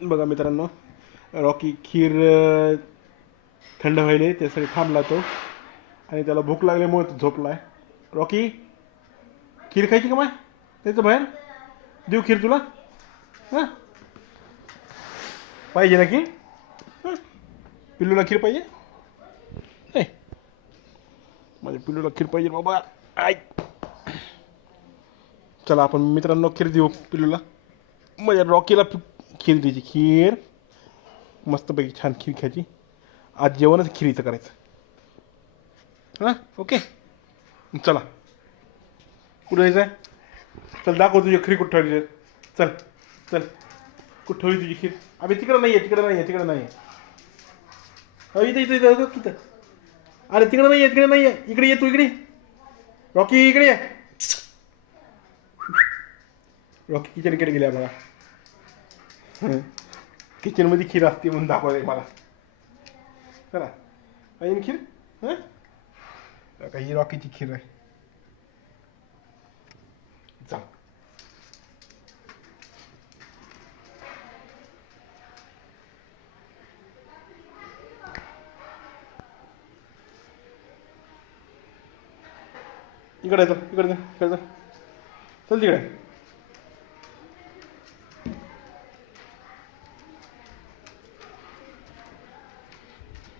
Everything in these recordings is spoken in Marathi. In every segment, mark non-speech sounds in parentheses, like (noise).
बघा मित्रांनो रॉकी खीर थंड व्हायले त्यासाठी थांबला तो. आणि त्याला भूक लागल्यामुळे तो आहे रॉकी खीर खायची का माय? त्याचं बाहेर? देऊ खीर तुला? हां? पाहिजे ना खीर? पिल्लूला खीर पाहिजे? ए, माझ्या पिल्लूला खीर पाहिजे बाबा. आय. चला आपण मित्रांनो खीर देऊ पिल्लूला. माझ्या रॉकीला खीर द्यायची खीर. मस्तपैकी छान खीर खायची आज जेवणच खिरीचं करायचं. हां? ओके? चला. कुठं जायचं आहे चल दाखव तुझी खीर कुठं ठेवली चल चल. कुठं ठेवली तुझी खीर? अबे तिकडं नाही आहे तिकडं नाही आहे तिकडं नाही आहे इथं इथं इथं तिथं अरे तिकडं नाही आहे तिकडे नाही आहे इकडे ये तू इकडे रॉकी इकडे ये. रॉकी किचनकडे गेल्या बघा (laughs) किचनमध्ये खीर असते म्हणून दाखवते मला. चला. पाहिजे खीर? हां? काही रॉकीची खीर आहे. चल इकडे चल इकडे चल इकडे चल चल तिकडे.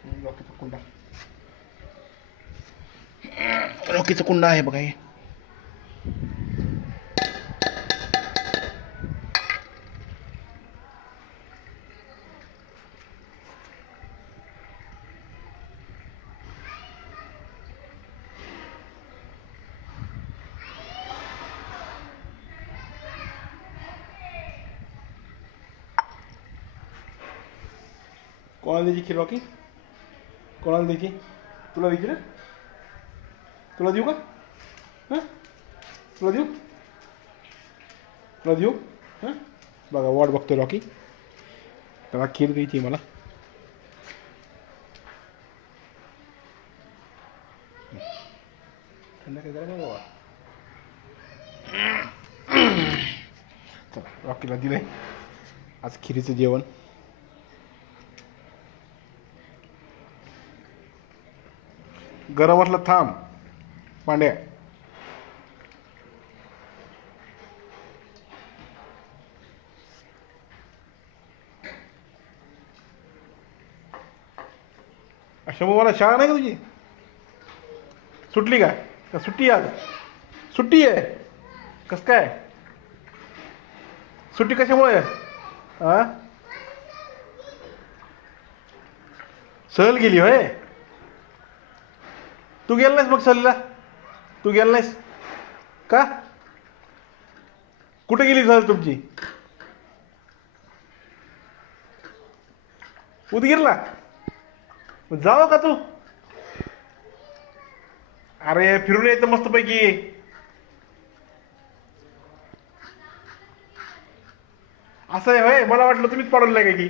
रॉकीचा कुंडा रॉकीचा कुंडा आहे बघा हे कोणाला द्यायची खीर रॉकी कोणाला द्यायची तुला द्यायची ना तुला देऊ का? हां? तुला देऊ? तुला देऊ? हां? बघा वाट बघतो रॉकी त्याला खीर द्यायची मला. थंड काय आहे बाबा? चला रॉकीला दिलंय. आज खिरीचं जेवण. गरम थांब. पांड्या. अशा मला शाळा नाही का तुझी? सुटली काय का सुट्टी आज? सुट्टी आहे? कस काय? सुट्टी कशामुळे आहे? सहल गेली होय? तू गेला नाहीस मग सहलीला? तू गेला नाहीस? का? कुठे गेली सहल तुमची? उदगीरला? जाव जावं का तू? अरे फिरून यायचं मस्तपैकी. असं आहे होय? मला वाटलं तुम्हीच पाडवलं नाही का की.